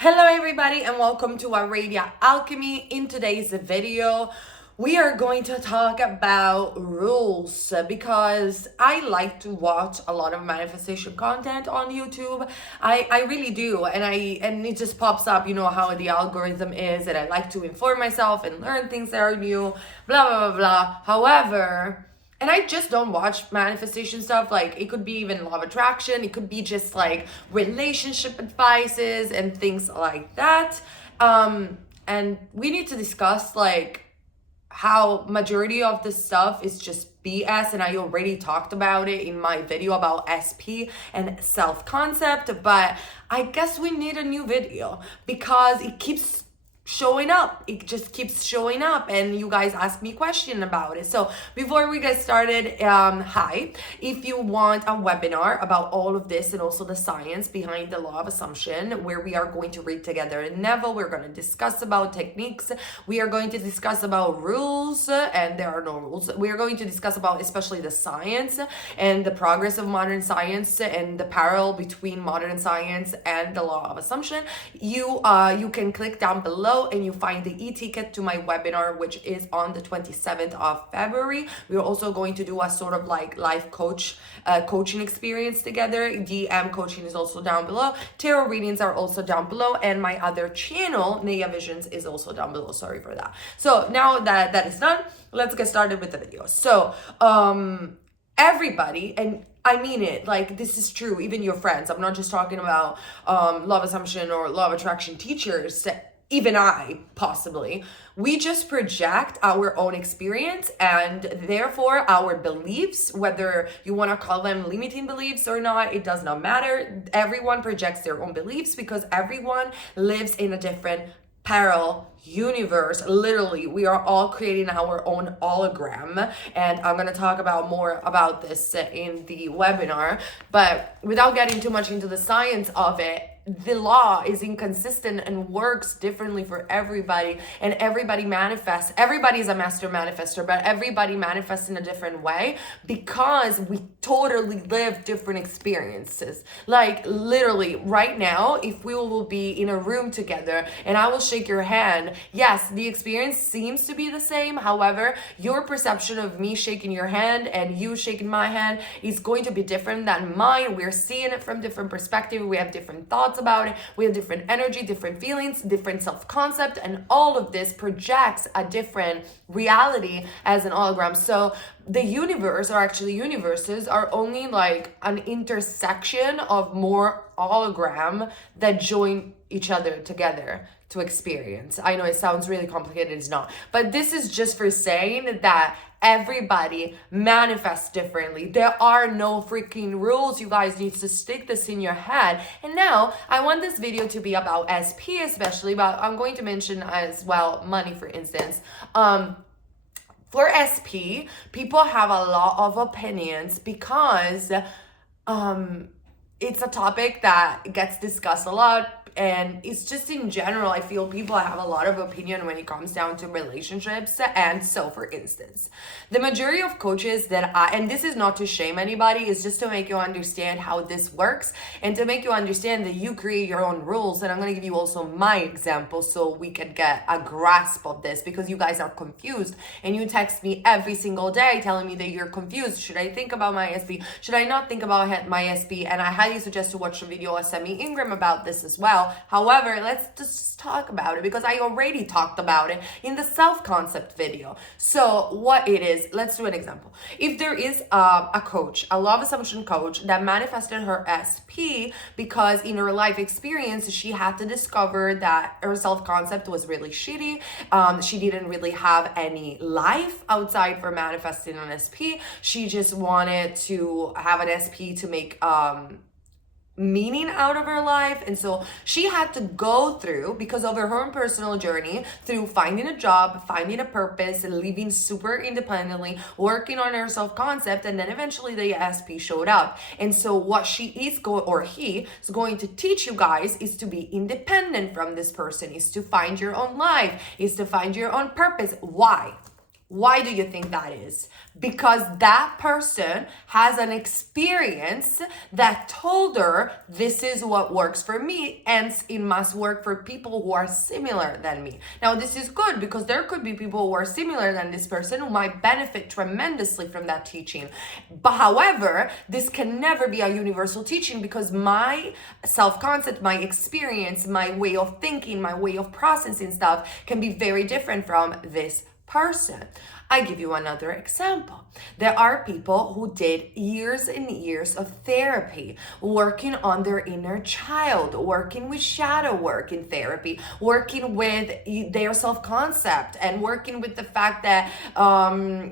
Hello everybody and welcome to our Radio Alchemy. In today's video, we are going to talk about rules because I like to watch a lot of manifestation content on YouTube. I really do, and it just pops up, you know how the algorithm is, and I like to inform myself and learn things that are new, blah blah blah blah. However, and I just don't watch manifestation stuff. Like, it could be even law of attraction. It could be just like relationship advices and things like that. And we need to discuss like how majority of this stuff is just BS, and I already talked about it in my video about SP and self-concept, but I guess we need a new video because it keeps showing up. It just keeps showing up, and you guys ask me question about it. So before we get started, hi, if you want a webinar about all of this and also the science behind the law of assumption, where we are going to read together in Neville, we're going to discuss about techniques, we are going to discuss about rules, and there are no rules. We are going to discuss about especially the science and the progress of modern science and the parallel between modern science and the law of assumption. You can click down below and you find the e-ticket to my webinar, which is on the 27th of February. We're also going to do a sort of like life coaching experience together. DM coaching is also down below. Tarot readings are also down below, and my other channel, Naya Visions, is also down below. Sorry for that. So now that that is done, let's get started with the video. So everybody, and I mean it, like, this is true, even your friends, I'm not just talking about law of assumption or law of attraction teachers, even I, possibly, we just project our own experience and therefore our beliefs, whether you want to call them limiting beliefs or not, it does not matter. Everyone projects their own beliefs because everyone lives in a different parallel universe. Literally, we are all creating our own hologram, and I'm going to talk about more about this in the webinar. But without getting too much into the science of it, the law is inconsistent and works differently for everybody, and everybody manifests. Everybody is a master manifester, but everybody manifests in a different way because we totally live different experiences. Like, literally right now, if we will be in a room together and I will shake your hand, yes, the experience seems to be the same. However, your perception of me shaking your hand and you shaking my hand is going to be different than mine. We're seeing it from different perspectives. We have different thoughts about it. We have different energy, different feelings, different self-concept, and all of this projects a different reality as an hologram. So the universe, or actually universes, are only like an intersection of more hologram that join each other together to experience. I know it sounds really complicated, it's not. But this is just for saying that everybody manifests differently. There are no freaking rules. You guys need to stick this in your head. And now I want this video to be about SP especially, but I'm going to mention as well money, for instance. For SP, people have a lot of opinions because it's a topic that gets discussed a lot, and it's just in general, I feel people have a lot of opinion when it comes down to relationships. And so, for instance, the majority of coaches that and this is not to shame anybody, it's just to make you understand how this works and to make you understand that you create your own rules. And I'm going to give you also my example so we can get a grasp of this, because you guys are confused and you text me every single day telling me that you're confused. Should I think about my SP? Should I not think about my SP? And I highly suggest to watch the video of Semi Ingram about this as well. However, let's just talk about it because I already talked about it in the self-concept video. So what it is, let's do an example. If there is a coach, a law of assumption coach, that manifested her SP because in her life experience, she had to discover that her self-concept was really shitty. She didn't really have any life outside for manifesting an SP. She just wanted to have an SP to make meaning out of her life. And so she had to go through, because of her own personal journey, through finding a job, finding a purpose, and living super independently, working on her self-concept, and then eventually the SP showed up. And so what she is he is going to teach you guys is to be independent from this person, is to find your own life, is to find your own purpose. Why? Why do you think that is? Because that person has an experience that told her this is what works for me, and it must work for people who are similar than me. Now, this is good because there could be people who are similar than this person who might benefit tremendously from that teaching. But however, this can never be a universal teaching because my self-concept, my experience, my way of thinking, my way of processing stuff can be very different from this person. I give you another example. There are people who did years and years of therapy, working on their inner child, working with shadow work in therapy, working with their self-concept, and working with the fact that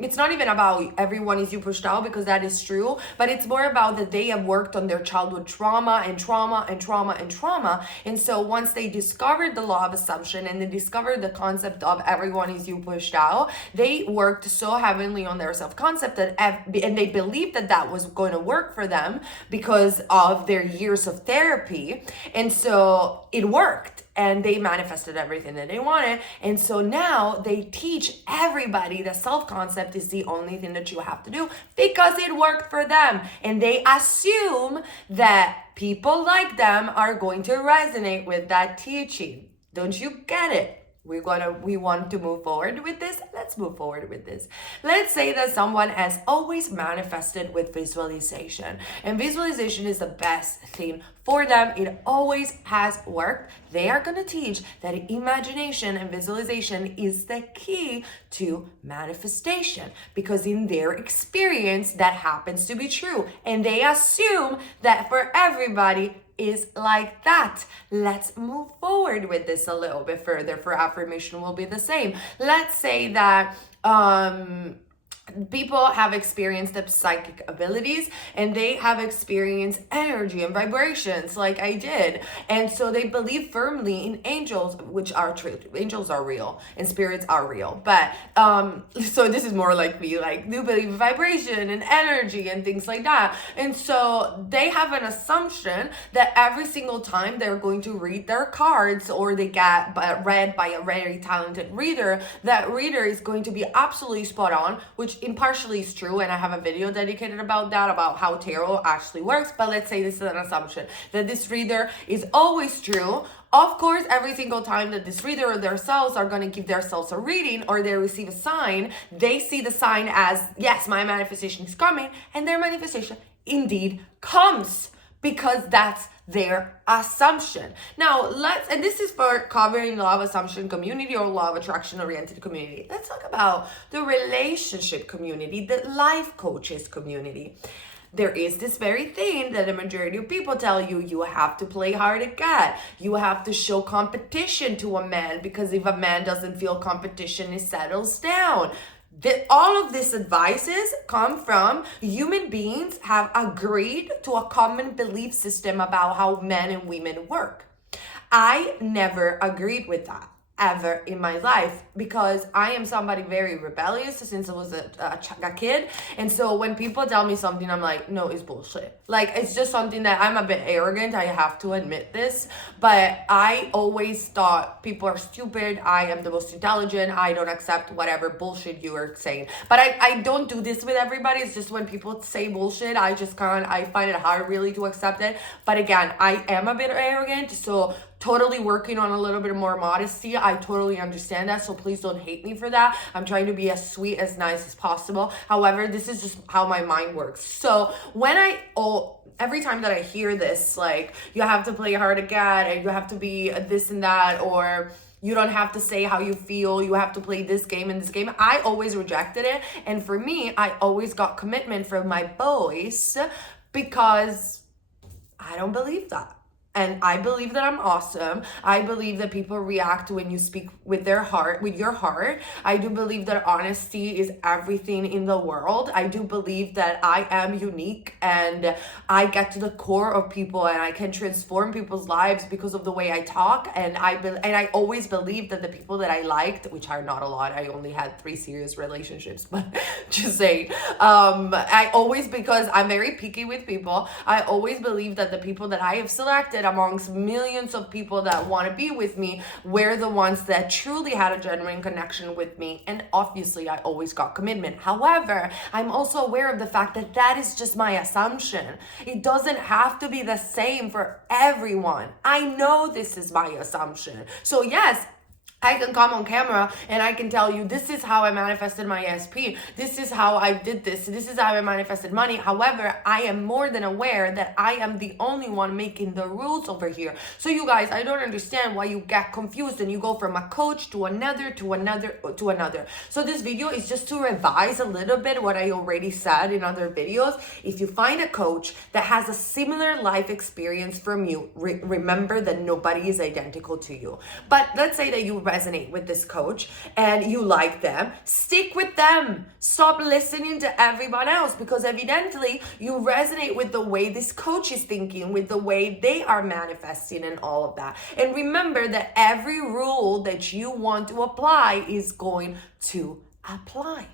it's not even about everyone is you pushed out, because that is true, but it's more about that they have worked on their childhood trauma and trauma and trauma and trauma. And so once they discovered the law of assumption and they discovered the concept of everyone is you pushed out, they worked so heavily on their self-concept and they believed that that was going to work for them because of their years of therapy. And so it worked and they manifested everything that they wanted. And so now they teach everybody that self-concept is the only thing that you have to do because it worked for them. And they assume that people like them are going to resonate with that teaching. Don't you get it? We want to move forward with this. Let's move forward with this. Let's say that someone has always manifested with visualization, and visualization is the best thing for them. It always has worked. They are going to teach that imagination and visualization is the key to manifestation because in their experience that happens to be true, and they assume that for everybody is like that. Let's move forward with this a little bit further. For affirmation will be the same. Let's say that people have experienced the psychic abilities and they have experienced energy and vibrations like I did. And so they believe firmly in angels, which are true. Angels are real and spirits are real. But so this is more like me, like do believe in vibration and energy and things like that. And so they have an assumption that every single time they're going to read their cards or they get read by a very talented reader, that reader is going to be absolutely spot on, which impartially is true, and I have a video dedicated about that, about how tarot actually works. But let's say this is an assumption that this reader is always true. Of course, every single time that this reader or themselves are going to give themselves a reading or they receive a sign, they see the sign as, yes, my manifestation is coming, and their manifestation indeed comes, because that's their assumption. Now, and this is for covering law of assumption community or law of attraction oriented community. Let's talk about the relationship community, the life coaches community. There is this very thing that a majority of people tell you, you have to play hard to get. You have to show competition to a man, because if a man doesn't feel competition, he settles down. All of these advices come from human beings have agreed to a common belief system about how men and women work. I never agreed with that ever in my life, because I am somebody very rebellious since I was a kid. And so when people tell me something, I'm like, no, it's bullshit. Like, it's just something that I'm a bit arrogant. I have to admit this, but I always thought people are stupid. I am the most intelligent. I don't accept whatever bullshit you are saying. But I don't do this with everybody. It's just when people say bullshit, I find it hard really to accept it. But again, I am a bit arrogant. So totally working on a little bit more modesty. I totally understand that, so please don't hate me for that. I'm trying to be as sweet, as nice as possible. However, this is just how my mind works. So when every time that I hear this, like, you have to play hard to get, and you have to be this and that, or you don't have to say how you feel, you have to play this game and this game, I always rejected it. And for me, I always got commitment from my boys, because I don't believe that. And I believe that I'm awesome. I believe that people react when you speak with their heart, with your heart. I do believe that honesty is everything in the world. I do believe that I am unique and I get to the core of people and I can transform people's lives because of the way I talk. And I always believed that the people that I liked, which are not a lot, I only had 3 serious relationships, but just saying, because I'm very picky with people, I always believe that the people that I have selected amongst millions of people that want to be with me were the ones that truly had a genuine connection with me. And obviously, I always got commitment. However, I'm also aware of the fact that that is just my assumption. It doesn't have to be the same for everyone. I know this is my assumption. So yes, I can come on camera and I can tell you, this is how I manifested my SP. This is how I did this. This is how I manifested money. However, I am more than aware that I am the only one making the rules over here. So you guys, I don't understand why you get confused and you go from a coach to another, to another, to another. So this video is just to revise a little bit what I already said in other videos. If you find a coach that has a similar life experience from you, remember that nobody is identical to you. But let's say that you resonate with this coach and you like them, stick with them. Stop listening to everyone else, because evidently you resonate with the way this coach is thinking, with the way they are manifesting and all of that. And remember that every rule that you want to apply is going to apply.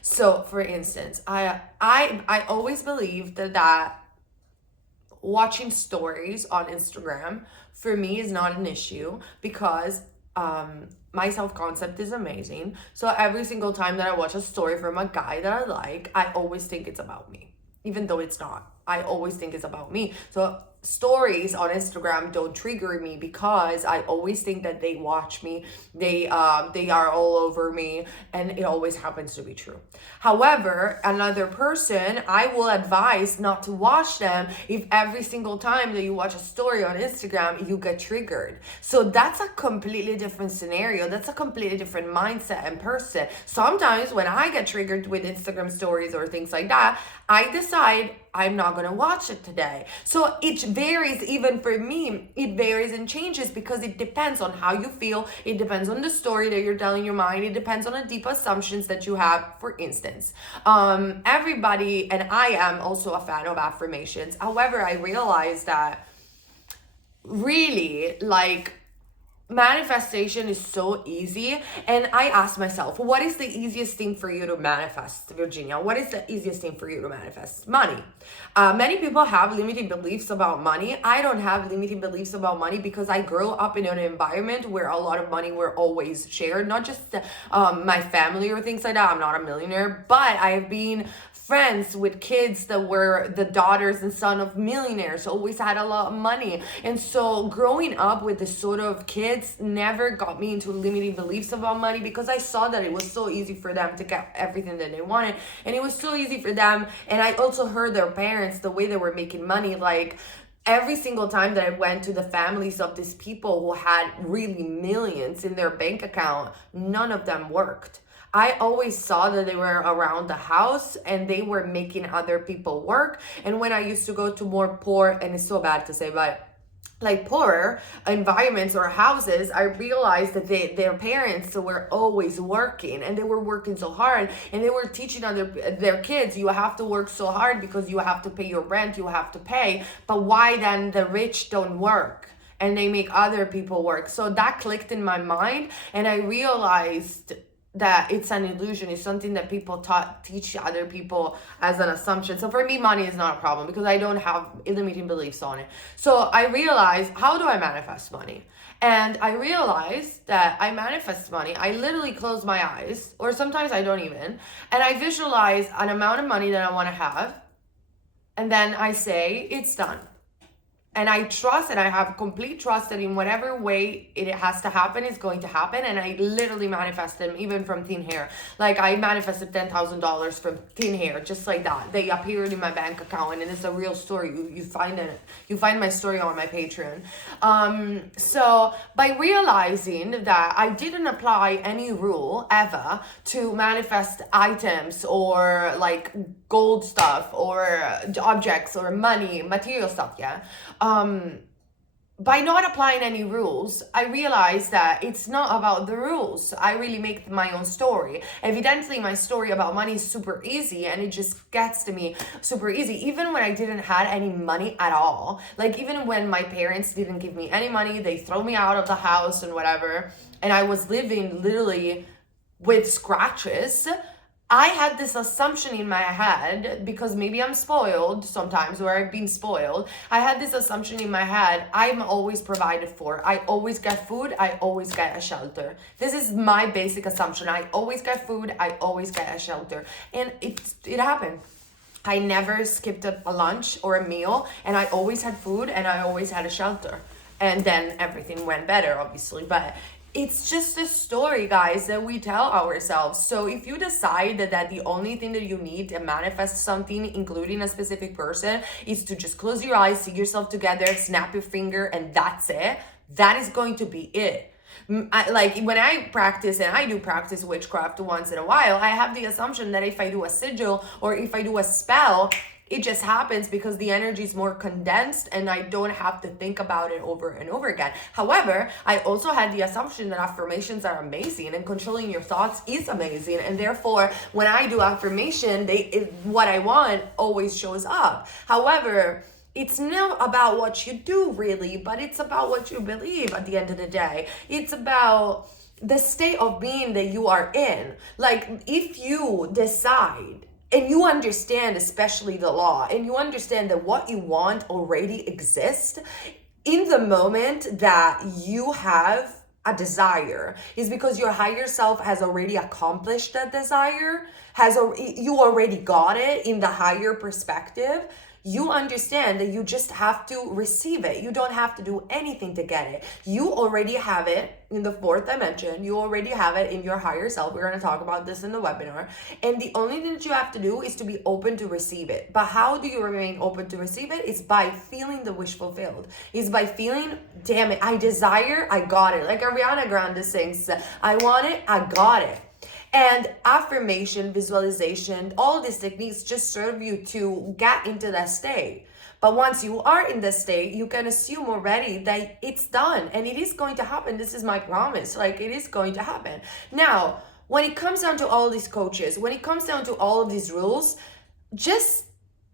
So for instance, I always believed that watching stories on Instagram for me is not an issue, because my self-concept is amazing. So every single time that I watch a story from a guy that I like, I always think it's about me, even though it's not. I always think it's about me. So stories on Instagram don't trigger me, because I always think that they watch me, they are all over me, and it always happens to be true. However, another person, I will advise not to watch them if every single time that you watch a story on Instagram you get triggered. So that's a completely different scenario. That's a completely different mindset and person. Sometimes when I get triggered with Instagram stories or things like that, I decide I'm not going to watch it today. So it varies. Even for me, it varies and changes, because it depends on how you feel. It depends on the story that you're telling your mind. It depends on the deep assumptions that you have. For instance, everybody, and I am also a fan of affirmations. However, I realized that really, like, manifestation is so easy. And I asked myself, what is the easiest thing for you to manifest, Virginia? What is the easiest thing for you to manifest? Money. Many people have limiting beliefs about money. I don't have limiting beliefs about money, because I grew up in an environment where a lot of money were always shared, not just my family or things like that. I'm not a millionaire, but I have been friends with kids that were the daughters and son of millionaires, always had a lot of money. And so growing up with this sort of kids never got me into limiting beliefs about money, because I saw that it was so easy for them to get everything that they wanted, and it was so easy for them. And I also heard their parents, the way they were making money. Like, every single time that I went to the families of these people who had really millions in their bank account, none of them worked. I always saw that they were around the house and they were making other people work. And when I used to go to more poor, and it's so bad to say, but like poorer environments or houses, I realized that their parents were always working, and they were working so hard, and they were teaching their kids, you have to work so hard because you have to pay your rent, you have to pay. But why then the rich don't work and they make other people work? So that clicked in my mind, and I realized that it's an illusion. It's something that people teach other people as an assumption. So for me, money is not a problem, because I don't have limiting beliefs on it. So I realized, how do I manifest money? And I realized that I manifest money. I literally close my eyes, or sometimes I don't even, and I visualize an amount of money that I want to have, and then I say it's done. And I trust, and I have complete trust that in whatever way it has to happen, it's going to happen. And I literally manifested even from thin hair. Like, I manifested $10,000 from thin hair, just like that. They appeared in my bank account, and it's a real story. You find it. You find my story on my Patreon. So by realizing that I didn't apply any rule ever to manifest items or like gold stuff or objects or money, material stuff, by not applying any rules, I realized that it's not about the rules. I really make my own story. Evidently, my story about money is super easy, and it just gets to me super easy. Even when I didn't have any money at all, like even when my parents didn't give me any money, they throw me out of the house and whatever, and I was living literally with scratches, I had this assumption in my head, because maybe I'm spoiled sometimes, or I've been spoiled. I had this assumption in my head, I'm always provided for. I always get food, I always get a shelter. This is my basic assumption. I always get food, I always get a shelter. And it happened. I never skipped a lunch or a meal, and I always had food, and I always had a shelter. And then everything went better, obviously. But it's just a story, guys, that we tell ourselves. So if you decide that the only thing that you need to manifest something, including a specific person, is to just close your eyes, see yourself together, snap your finger, and that's it, that is going to be it. Like when I practice, and I do practice witchcraft once in a while, I have the assumption that if I do a sigil or if I do a spell, it just happens because the energy is more condensed and I don't have to think about it over and over again. However, I also had the assumption that affirmations are amazing and controlling your thoughts is amazing. And therefore, when I do affirmation, what I want always shows up. However, it's not about what you do really, but it's about what you believe at the end of the day. It's about the state of being that you are in. Like if you decide and you understand, especially the law, and you understand that what you want already exists, in the moment that you have a desire, is because your higher self has already accomplished that desire, you already got it in the higher perspective. You understand that you just have to receive it. You don't have to do anything to get it. You already have it in the fourth dimension. You already have it in your higher self. We're going to talk about this in the webinar. And the only thing that you have to do is to be open to receive it. But how do you remain open to receive it? It's by feeling the wish fulfilled. It's by feeling, damn it, I desire, I got it. Like Ariana Grande sings, I want it, I got it. And affirmation, visualization, all these techniques just serve you to get into that state. But once you are in that state, you can assume already that it's done and it is going to happen. This is my promise. Like it is going to happen. Now, when it comes down to all these coaches, when it comes down to all of these rules, just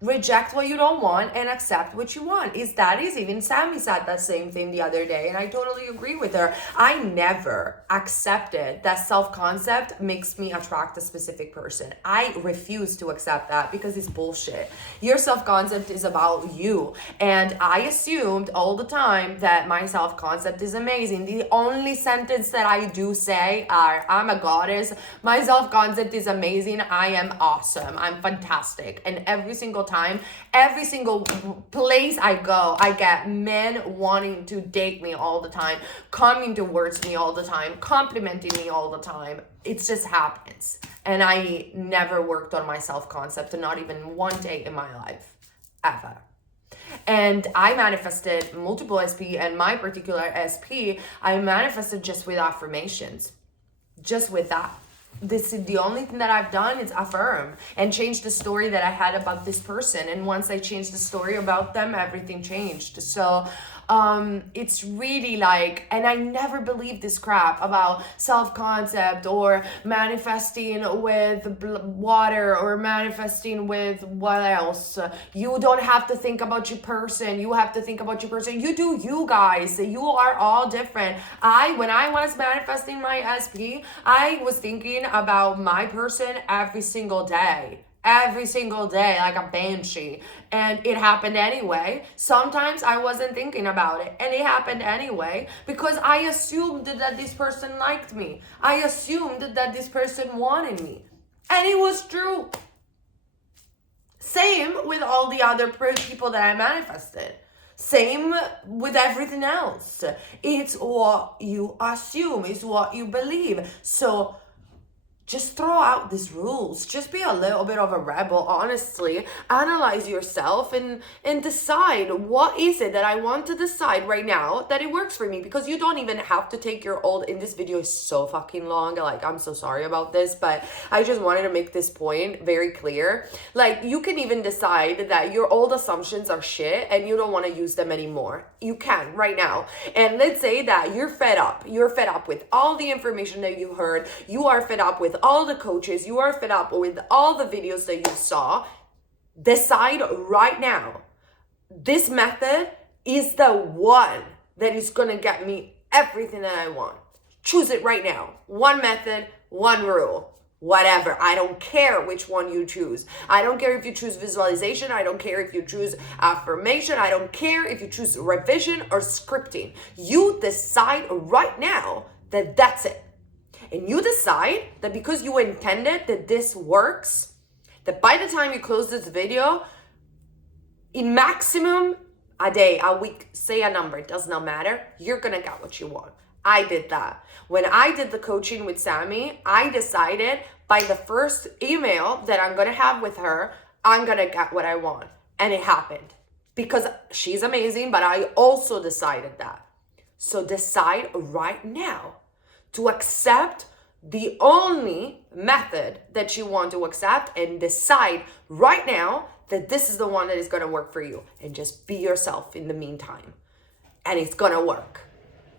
reject what you don't want and accept what you want. Is that easy? Even Sammy said that same thing the other day, and I totally agree with her. I never accepted that self-concept makes me attract a specific person. I refuse to accept that because it's bullshit. Your self-concept is about you, and I assumed all the time that my self-concept is amazing. The only sentence that I do say are, I'm a goddess, my self-concept is amazing, I am awesome, I'm fantastic. And every single time, every single place I go, I get men wanting to date me all the time, coming towards me all the time, complimenting me all the time. It just happens. And I never worked on my self-concept, not even one day in my life, ever. And I manifested multiple SP, and my particular SP, I manifested just with affirmations, just with that. This is the only thing that I've done is affirm and change the story that I had about this person. And once I changed the story about them, everything changed. So it's really like, and I never believed this crap about self-concept or manifesting with water or manifesting with what else. You don't have to think about your person. You have to think about your person. You do, you guys. You are all different. When I was manifesting my SP, I was thinking about my person every single day, like a banshee. And it happened anyway. Sometimes I wasn't thinking about it, and it happened anyway because I assumed that this person liked me. I assumed that this person wanted me, and it was true. Same with all the other people that I manifested. Same with everything else. It's what you assume, it's what you believe. So just throw out these rules. Just be a little bit of a rebel, honestly. Analyze yourself and decide, what is it that I want to decide right now that it works for me? Because you don't even have to take your old, and this video is so fucking long. Like, I'm so sorry about this, but I just wanted to make this point very clear. Like, you can even decide that your old assumptions are shit and you don't want to use them anymore. You can right now. And let's say that you're fed up. You're fed up with all the information that you heard. You are fed up with all the coaches, you are fed up with all the videos that you saw. Decide right now, this method is the one that is gonna get me everything that I want. Choose it right now. One method, one rule. Whatever. I don't care which one you choose. I don't care if you choose visualization. I don't care if you choose affirmation. I don't care if you choose revision or scripting. You decide right now that that's it. And you decide that because you intended that this works, that by the time you close this video, in maximum a day, a week, say a number, it does not matter, you're gonna get what you want. I did that. When I did the coaching with Sammy, I decided by the first email that I'm gonna have with her, I'm gonna get what I want. And it happened. Because she's amazing, but I also decided that. So decide right now to accept the only method that you want to accept, and decide right now that this is the one that is gonna work for you. And just be yourself in the meantime. And it's gonna work.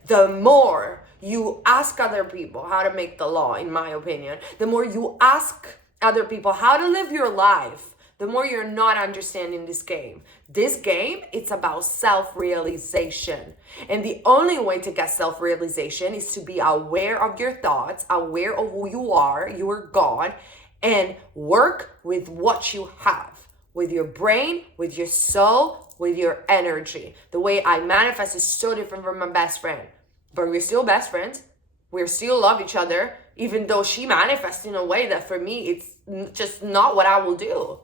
The more you ask other people how to make the law, in my opinion, the more you ask other people how to live your life, the more you're not understanding this game. This game, it's about self-realization. And the only way to get self-realization is to be aware of your thoughts, aware of who you are God, and work with what you have, with your brain, with your soul, with your energy. The way I manifest is so different from my best friend. But we're still best friends. We still love each other, even though she manifests in a way that for me, it's just not what I will do.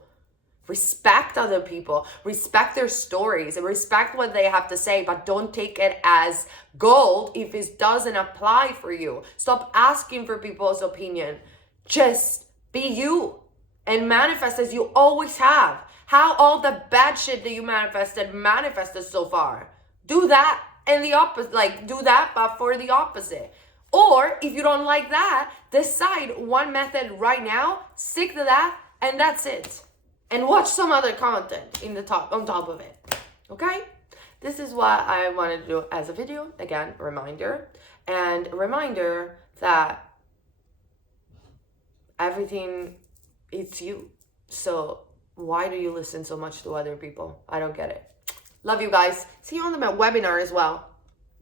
Respect other people, respect their stories, and respect what they have to say, but don't take it as gold if it doesn't apply for you. Stop asking for people's opinion. Just be you and manifest as you always have. How all the bad shit that you manifested so far. Do that. And the opposite, like do that, but for the opposite. Or if you don't like that, decide one method right now, stick to that, and that's it. And watch some other content on top of it. Okay? This is what I wanted to do as a video. Again, reminder. And a reminder that everything, it's you. So why do you listen so much to other people? I don't get it. Love you guys. See you on the webinar as well.